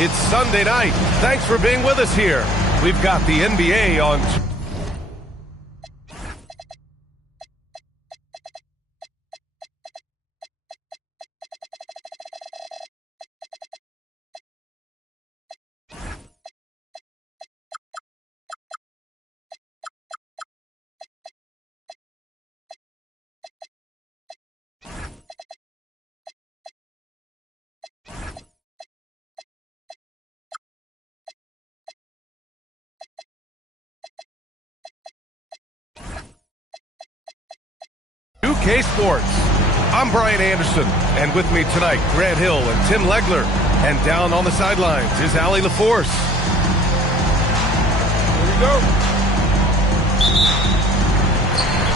It's Sunday night. Thanks for being with us here. We've got the NBA on. UK Sports. I'm Brian Anderson, and with me tonight, Grant Hill and Tim Legler. And down on the sidelines is Allie LaForce. Here we go.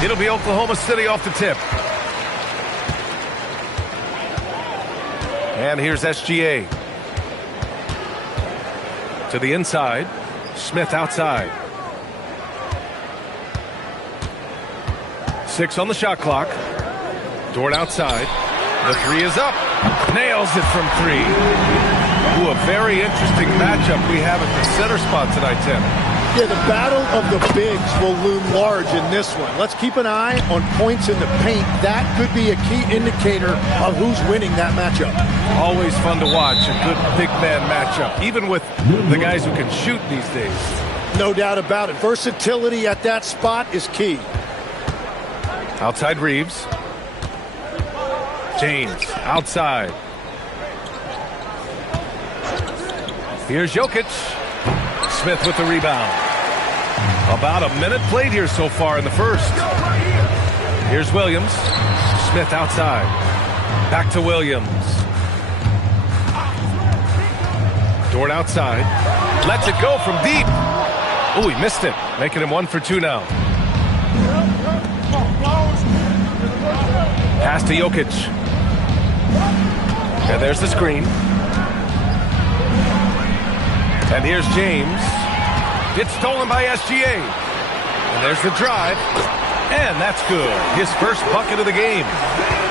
It'll be Oklahoma City off the tip. And here's SGA. To the inside. Smith outside. 6 on the shot clock. Dort outside. The three is up. Nails it from 3. Ooh, a very interesting matchup we have at the center spot tonight, Tim. Yeah, the battle of the bigs will loom large in this one. Let's keep an eye on points in the paint. That could be a key indicator of who's winning that matchup. Always fun to watch a good big man matchup, even with the guys who can shoot these days. No doubt about it. Versatility at that spot is key. Outside Reeves. James outside. Here's Jokic. Smith with the rebound. About a minute played here so far in the first. Here's Williams. Smith outside. Back to Williams. Dort outside. Lets it go from deep. Oh, he missed it. Making him 1 for 2 now. Pass to Jokic. And there's the screen. And here's James. It's stolen by SGA. And there's the drive. And that's good. His first bucket of the game.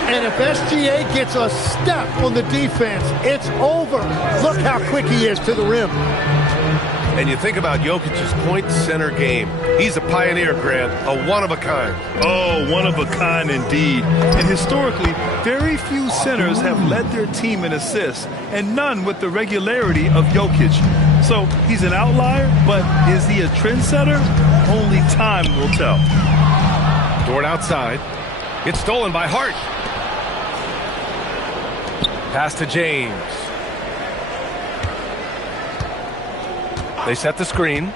And if SGA gets a step on the defense, it's over. Look how quick he is to the rim. And you think about Jokic's point center game. He's a pioneer, Grant, a one-of-a-kind. Oh, one-of-a-kind indeed. And historically, very few centers have led their team in assists, and none with the regularity of Jokic. So he's an outlier, but is he a trendsetter? Only time will tell. Dort outside. It's stolen by Hart. Pass to James. They set the screen.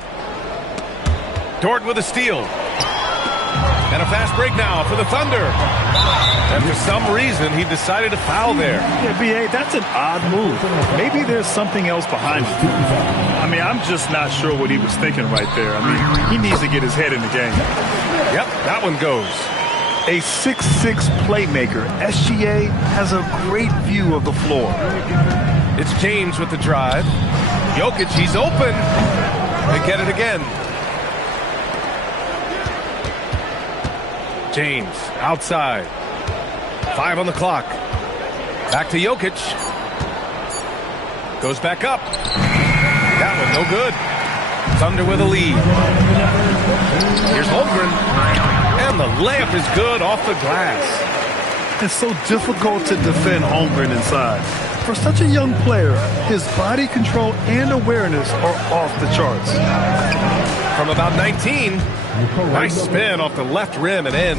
Dort with a steal. And a fast break now for the Thunder. And for some reason, he decided to foul there. Yeah, B.A., that's an odd move. Maybe there's something else behind it. I mean, I'm just not sure what he was thinking right there. I mean, he needs to get his head in the game. Yep, that one goes. A 6'6 playmaker, SGA has a great view of the floor. It's James with the drive. Jokic, he's open. They get it again. James outside. 5 on the clock. Back to Jokic. Goes back up. That one no good. Thunder with a lead. Here's Holmgren. And the layup is good off the glass. It's so difficult to defend Holmgren inside. For such a young player, his body control and awareness are off the charts. From about 19, nice spin off the left rim and in.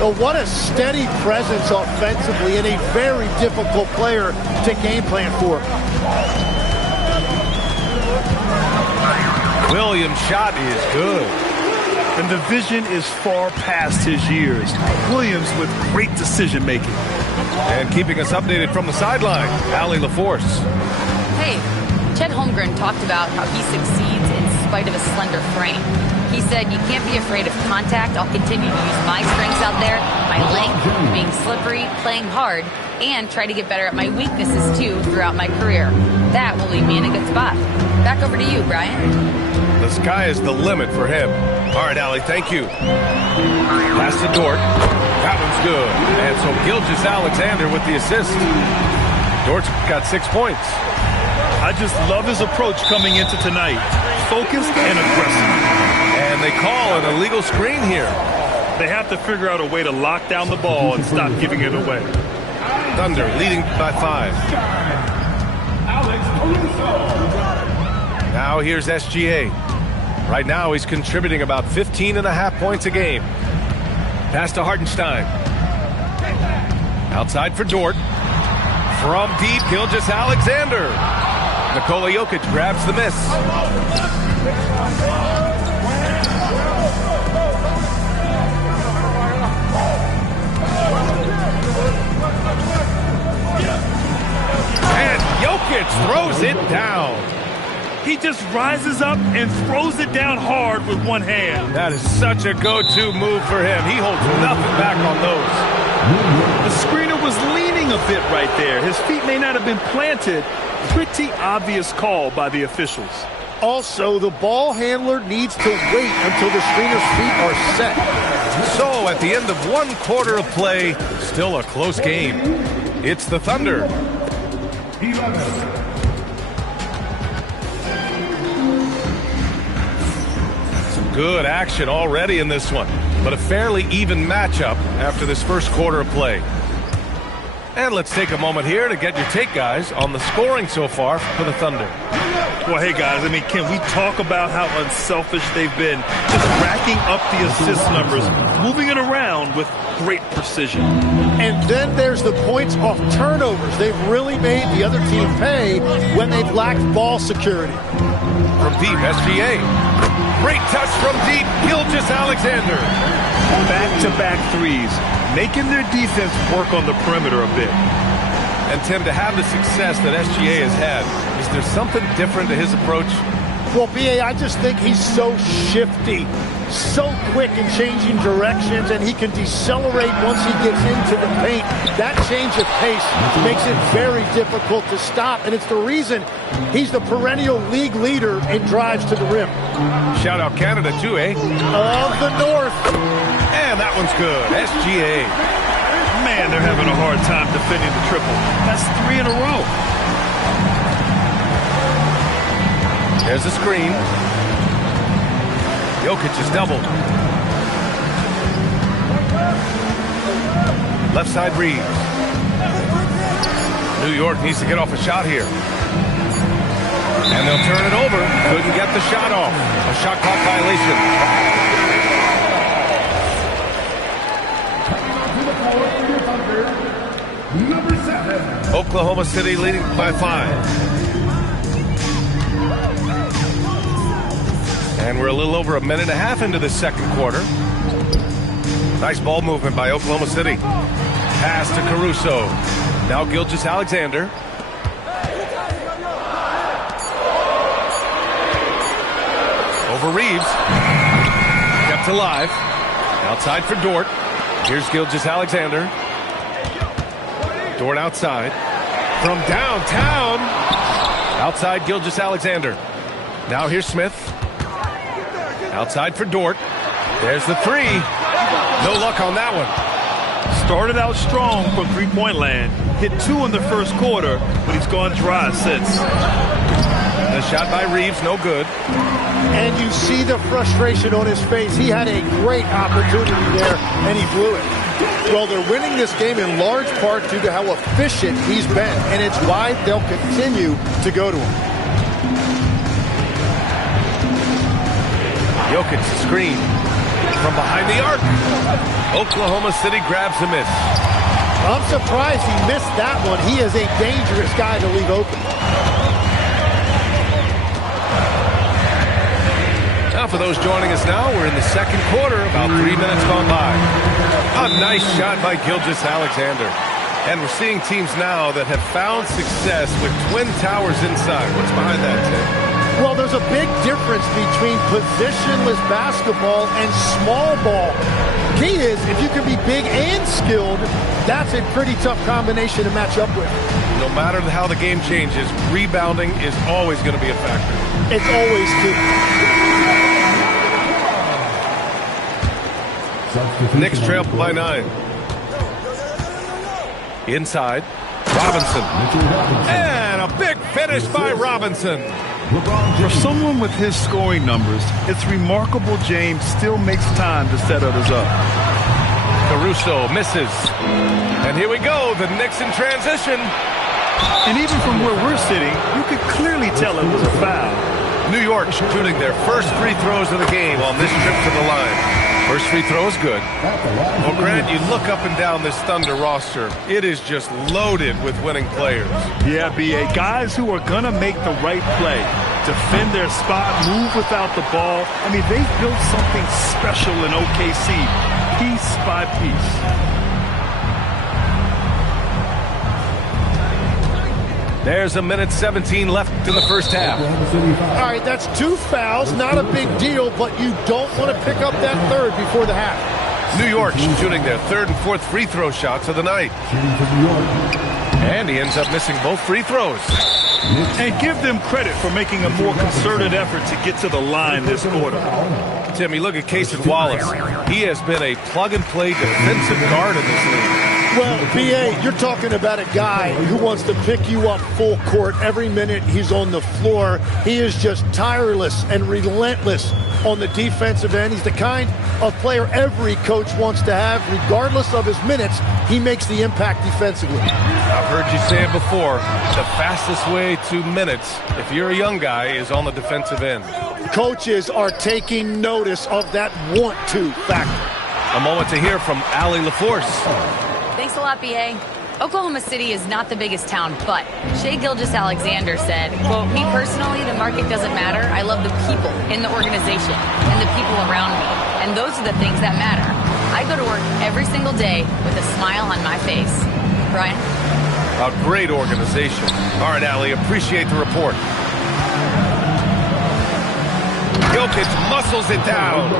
Oh, what a steady presence offensively and a very difficult player to game plan for. Williams' shot is good. And the vision is far past his years. Williams with great decision-making. And keeping us updated from the sideline, Allie LaForce. Hey, Chet Holmgren talked about how he succeeds in spite of a slender frame. He said, you can't be afraid of contact. I'll continue to use my strengths out there, my length, being slippery, playing hard, and try to get better at my weaknesses, too, throughout my career. That will leave me in a good spot. Back over to you, Brian. The sky is the limit for him. All right, Allie, thank you. Pass to Dort. That one's good. And so Gilgeous-Alexander with the assist. Dort's got 6 points. I just love his approach coming into tonight. Focused and aggressive. And they call an illegal screen here. They have to figure out a way to lock down the ball and stop giving it away. Thunder leading by 5. Now here's SGA. Right now he's contributing about 15.5 points a game. Pass to Hartenstein. Outside for Dort. From deep, Gilgeous-Alexander. Nikola Jokic grabs the miss. And Jokic throws it down. He just rises up and throws it down hard with one hand. That is such a go-to move for him. He holds nothing back on those. The screener was leaning a bit right there. His feet may not have been planted. Pretty obvious call by the officials. Also, the ball handler needs to wait until the screener's feet are set. So, at the end of 1 quarter of play, still a close game. It's the Thunder. Some good action already in this one, but a fairly even matchup after this first quarter of play. And let's take a moment here to get your take, guys, on the scoring so far for the Thunder. Well, hey, guys, I mean, can we talk about how unselfish they've been? Just racking up the assist numbers, moving it around with great precision. And then there's the points off turnovers. They've really made the other team pay when they've lacked ball security. From deep, SGA. Great touch from deep, Gilgeous-Alexander. Back-to-back threes, making their defense work on the perimeter a bit. And, Tim, to have the success that SGA has had, is there something different to his approach? Well, B.A., I just think he's so shifty, so quick in changing directions, and he can decelerate once he gets into the paint. That change of pace makes it very difficult to stop, and it's the reason he's the perennial league leader in drives to the rim. Shout out Canada, too, eh? Of the North. And that one's good. SGA. Man, they're having a hard time defending the triple. That's 3 in a row. There's a screen. Jokic is doubled. Left side Reeves. New York needs to get off a shot here. And they'll turn it over. Couldn't get the shot off. A shot clock violation. Oklahoma City leading by 5. And we're a little over a minute and a half into the second quarter. Nice ball movement by Oklahoma City. Pass to Caruso. Now Gilgeous-Alexander. Over Reeves. Kept alive. Outside for Dort. Here's Gilgeous-Alexander. Dort outside. From downtown. Outside Gilgeous-Alexander. Now here's Smith. Outside for Dort. There's the 3. No luck on that one. Started out strong from three-point land. Hit 2 in the first quarter, but he's gone dry since. The shot by Reeves, no good. And you see the frustration on his face. He had a great opportunity there, and he blew it. Well, they're winning this game in large part due to how efficient he's been, and it's why they'll continue to go to him. Jokic screen from behind the arc. Oklahoma City grabs a miss. I'm surprised he missed that one. He is a dangerous guy to leave open. Now for those joining us now, we're in the second quarter, about 3 minutes gone by. A nice shot by Gilgeous-Alexander. And we're seeing teams now that have found success with twin towers inside. What's behind that, Tim? Well, there's a big difference between positionless basketball and small ball. Key is, if you can be big and skilled, that's a pretty tough combination to match up with. No matter how the game changes, rebounding is always going to be a factor. It's always key. Knicks trail by 9. Inside, Robinson. And a big Finished by Robinson. For someone with his scoring numbers, it's remarkable James still makes time to set others up. Caruso misses. And here we go, the Knicks in transition. And even from where we're sitting, you could clearly tell it was a foul. New York shooting their first free throws of the game on this trip to the line. First free throw is good. Well, Grant, you look up and down this Thunder roster. It is just loaded with winning players. Yeah, B.A. Guys who are going to make the right play. Defend their spot, move without the ball. I mean, they've built something special in OKC, piece by piece. There's a minute 17 left in the first half. All right, that's 2 fouls, not a big deal, but you don't want to pick up that third before the half. New York shooting their third and fourth free throw shots of the night. And he ends up missing both free throws. And give them credit for making a more concerted effort to get to the line this quarter. Timmy, look at Cason Wallace. He has been a plug-and-play defensive guard in this league. Well, B.A., you're talking about a guy who wants to pick you up full court every minute he's on the floor. He is just tireless and relentless on the defensive end. He's the kind of player every coach wants to have. Regardless of his minutes, he makes the impact defensively. I've heard you say it before. The fastest way to minutes, if you're a young guy, is on the defensive end. Coaches are taking notice of that want-to factor. A moment to hear from Allie LaForce. Thanks a lot, B.A. Oklahoma City is not the biggest town, but Shai Gilgeous-Alexander said, quote, "Me personally, the market doesn't matter. I love the people in the organization and the people around me. And those are the things that matter. I go to work every single day with a smile on my face." Brian? A great organization. All right, Allie, appreciate the report. Jokic muscles it down.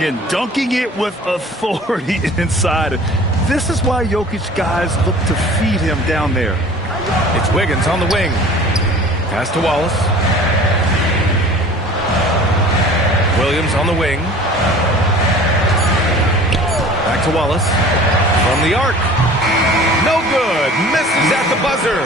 And dunking it with authority inside. This is why Jokic guys look to feed him down there. It's Wiggins on the wing. Pass to Wallace. Williams on the wing. Back to Wallace. From the arc. No good. Misses at the buzzer.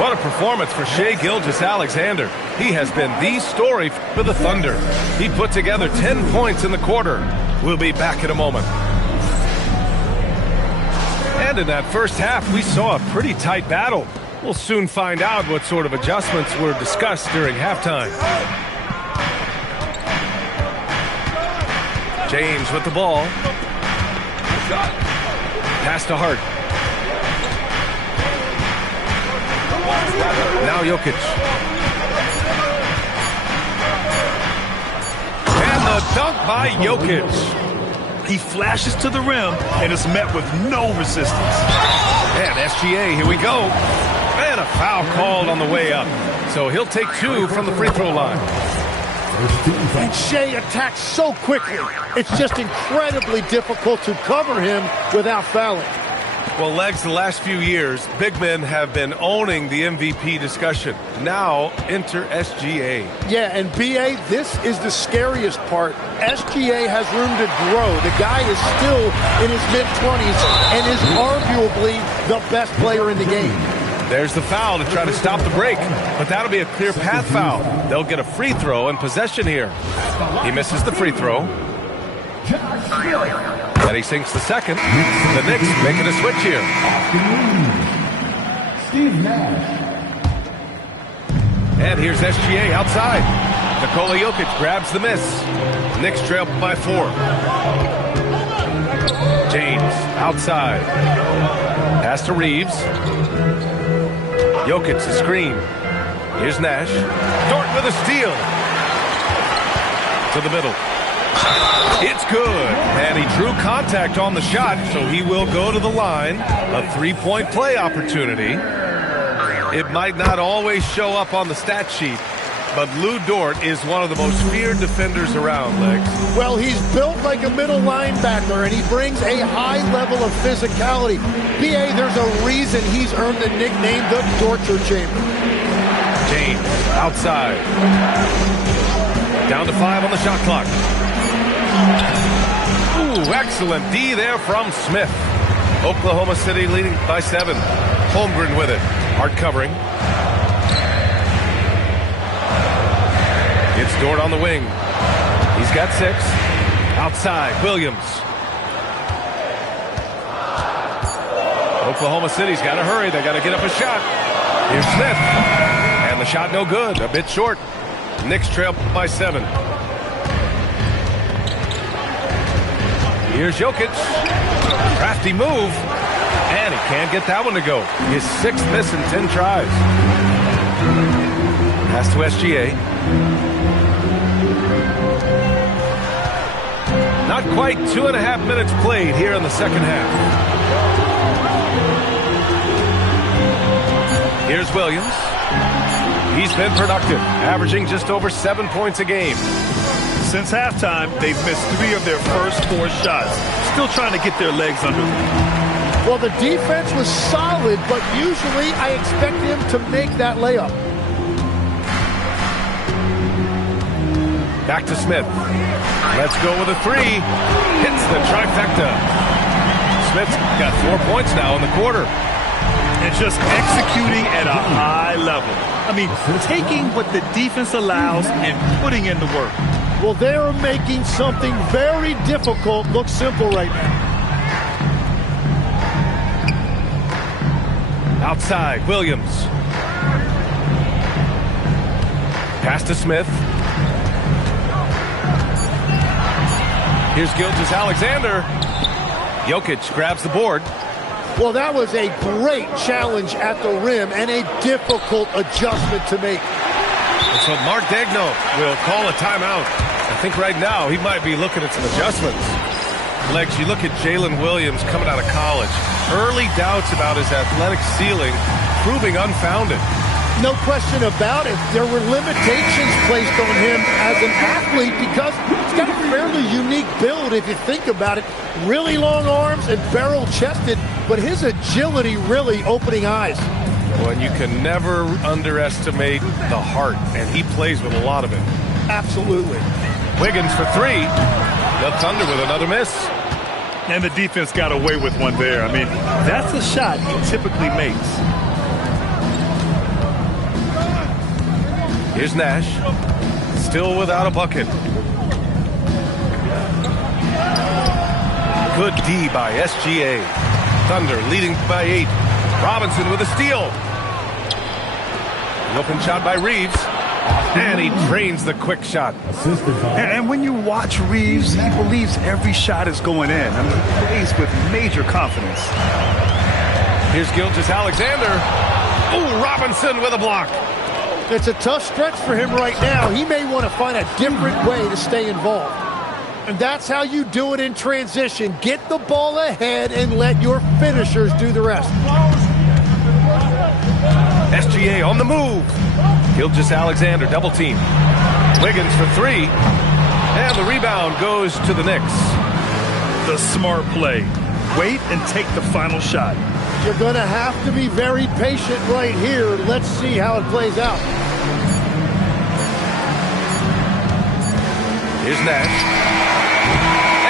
What a performance for Shai Gilgeous-Alexander. He has been the story for the Thunder. He put together 10 points in the quarter. We'll be back in a moment. And in that first half, we saw a pretty tight battle. We'll soon find out what sort of adjustments were discussed during halftime. James with the ball. Pass to Hart. Now Jokic. And the dunk by Jokic. He flashes to the rim and is met with no resistance. And SGA, here we go. And a foul called on the way up. So he'll take 2 from the free throw line. And Shai attacks so quickly. It's just incredibly difficult to cover him without fouling. Well, Legs, the last few years, big men have been owning the MVP discussion. Now, enter SGA. Yeah, and B.A., this is the scariest part. SGA has room to grow. The guy is still in his mid-20s and is arguably the best player in the game. There's the foul to try to stop the break, but that'll be a clear path foul. They'll get a free throw and possession here. He misses the free throw. And he sinks the second. The Knicks making a switch here. Steve Nash. And here's SGA outside. Nikola Jokic grabs the miss. Knicks trail by 4. James outside. Pass to Reeves. Jokic the screen. Here's Nash. Dort with a steal. To the middle. It's good. And he drew contact on the shot, so he will go to the line. A 3-point play opportunity. It might not always show up on the stat sheet, but Lou Dort is one of the most feared defenders around, Legs. Well, he's built like a middle linebacker, and he brings a high level of physicality. B.A., there's a reason he's earned the nickname the Torture Chamber. James outside. Down to 5 on the shot clock. Ooh, excellent D there from Smith. Oklahoma City leading by 7. Holmgren with it. Hard covering. Dort on the wing. He's got 6. Outside, Williams. Oklahoma City's got to hurry. They got to get up a shot. Here's Smith. And the shot no good. A bit short. Knicks trail by 7. Here's Jokic. Crafty move. And he can't get that one to go. His 6th miss in 10 tries. Pass to SGA. Not quite 2.5 minutes played here in the second half. Here's Williams. He's been productive, averaging just over 7 points a game. Since halftime, they've missed 3 of their first 4 shots. Still trying to get their legs under them. Well, the defense was solid, but usually I expect him to make that layup. Back to Smith. Let's go with a 3. Hits the trifecta. Smith's got 4 points now in the quarter. And just executing at a high level. I mean, taking what the defense allows and putting in the work. Well, they're making something very difficult look simple right now. Outside, Williams. Pass to Smith. Here's Gilgeous-Alexander. Jokic grabs the board. Well, that was a great challenge at the rim and a difficult adjustment to make. And so Mark Daigneault will call a timeout. I think right now he might be looking at some adjustments. Legs, you look at Jalen Williams coming out of college. Early doubts about his athletic ceiling proving unfounded. No question about it. There were limitations placed on him as an athlete because he's got a fairly unique build if you think about it. Really long arms and barrel-chested, but his agility really opening eyes. Well, and you can never underestimate the heart, and he plays with a lot of it. Absolutely. Wiggins for 3. The Thunder with another miss. And the defense got away with one there. I mean, that's a shot he typically makes. Here's Nash. Still without a bucket. Good D by SGA. Thunder leading by 8. Robinson with a steal. An open shot by Reeves. And he drains the quick shot. And when you watch Reeves, he believes every shot is going in. I mean, he plays with major confidence. Here's Gilgeous-Alexander. Ooh, Robinson with a block. It's a tough stretch for him right now. He may want to find a different way to stay involved. And that's how you do it in transition. Get the ball ahead and let your finishers do the rest. SGA on the move. Gilgeous-Alexander double team. Wiggins for 3. And the rebound goes to the Knicks. The smart play. Wait and take the final shot. You're going to have to be very patient right here. Let's see how it plays out. Here's Nash.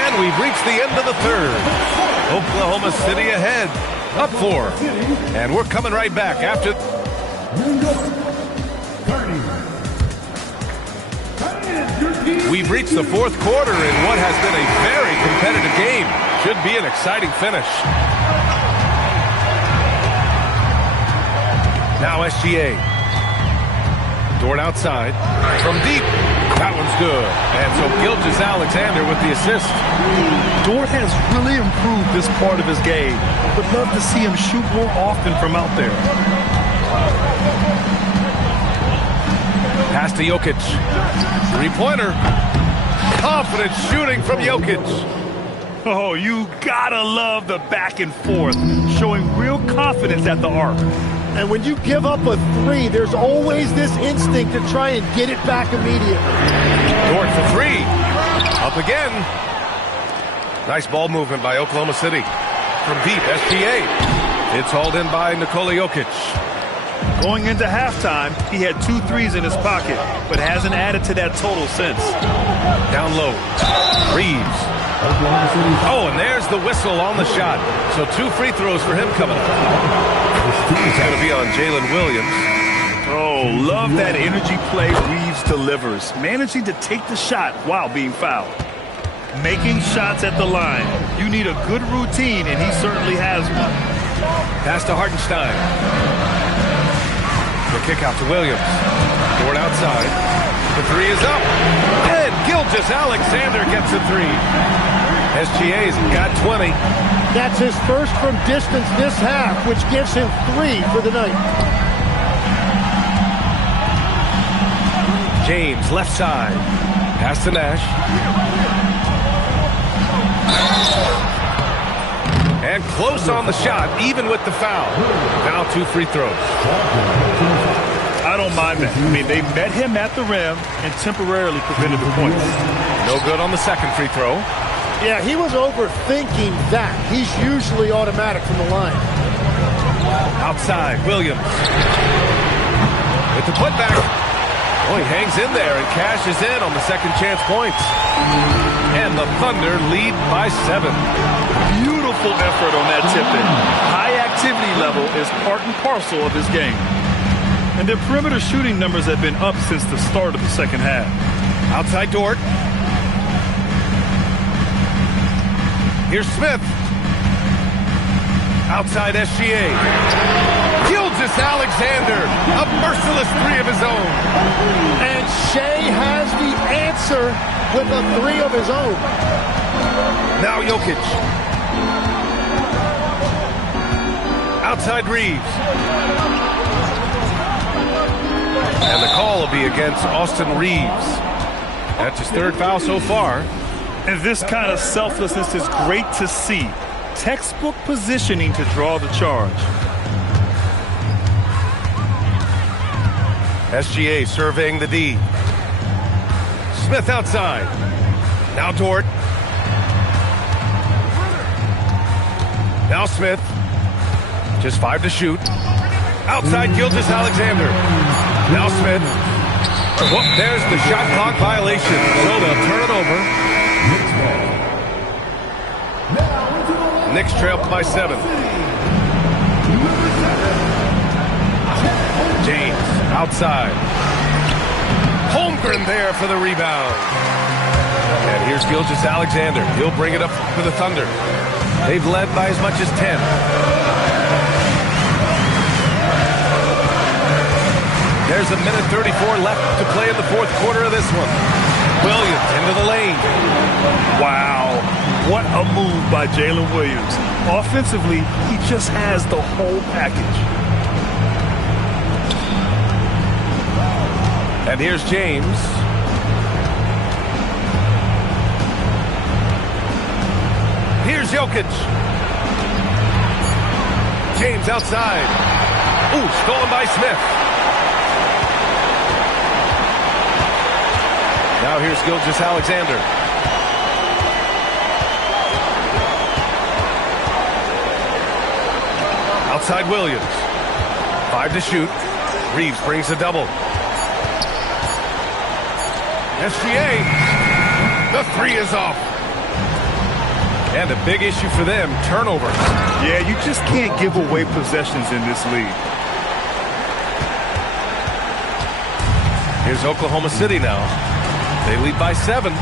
And we've reached the end of the third. Oklahoma City ahead. Up 4. And we're coming right back after. We've reached the fourth quarter in what has been a very competitive game. Should be an exciting finish. Now SGA. Dort outside. From deep. That one's good. And so Gilgeous-Alexander with the assist. Dort has really improved this part of his game. Would love to see him shoot more often from out there. Pass to Jokic. 3-pointer. Confident shooting from Jokic. Oh, you gotta love the back and forth, showing real confidence at the arc. And when you give up a 3, there's always this instinct to try and get it back immediately. Dort for 3. Up again. Nice ball movement by Oklahoma City. From deep, SGA. It's hauled in by Nikola Jokic. Going into halftime, he had 2 threes in his pocket, but hasn't added to that total since. Down low. Reeves. Oh, and there's the whistle on the shot. So 2 free throws for him coming up. It's going to be on Jalen Williams. Oh, love that energy play Reeves delivers, managing to take the shot while being fouled. Making shots at the line. You need a good routine, and he certainly has one. Pass to Hartenstein. The kick out to Williams. Dort outside. The three is up. And Gilgeous-Alexander gets a three. SGA's got 20. That's his first from distance this half, which gives him 3 for the night. James, left side. Pass to Nash. And close on the shot, even with the foul. Now 2 free throws. I don't mind that. I mean, they met him at the rim and temporarily prevented the points. No good on the second free throw. Yeah, he was overthinking that. He's usually automatic from the line. Outside, Williams. With the putback. Oh, he hangs in there and cashes in on the second chance points. And the Thunder lead by 7. Beautiful effort on that tip-in. High activity level is part and parcel of his game. And their perimeter shooting numbers have been up since the start of the second half. Outside Dort. Here's Smith. Outside SGA. Gilgeous-Alexander, a merciless 3 of his own. And Shea has the answer with a 3 of his own. Now Jokic. Outside Reeves. And the call will be against Austin Reeves. That's his 3rd foul so far. And this kind of selflessness is great to see. Textbook positioning to draw the charge. SGA surveying the D. Smith outside. Now Dort. Now Smith. Just 5 to shoot. Outside Gilgeous-Alexander. Now Smith. Whoop, there's the shot clock violation. So they'll turn it over. Knicks trail by 7. James outside. Holmgren there for the rebound. And here's Gilgeous-Alexander. He'll bring it up for the Thunder. They've led by as much as 10. There's a minute 34 left to play in the 4th quarter of this one. Williams into the lane. Wow. What a move by Jalen Williams. Offensively, he just has the whole package. And here's James. Here's Jokic. James outside. Ooh, stolen by Smith. Now here's Gilgeous-Alexander. Outside Williams. 5 to shoot. Reeves brings the double. SGA. The 3 is off. And a big issue for them, turnovers. Yeah, you just can't give away possessions in this league. Here's Oklahoma City now. They lead by 7.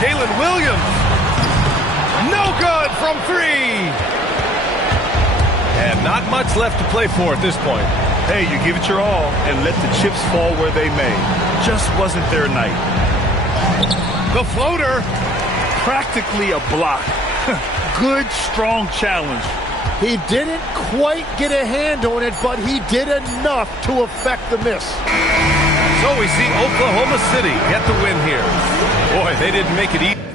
Jalen Williams. No good from 3. And not much left to play for at this point. Hey, you give it your all and let the chips fall where they may. Just wasn't their night. The floater. Practically a block. Good, strong challenge. He didn't quite get a hand on it, but he did enough to affect the miss. So we see Oklahoma City get the win here. Boy, they didn't make it easy.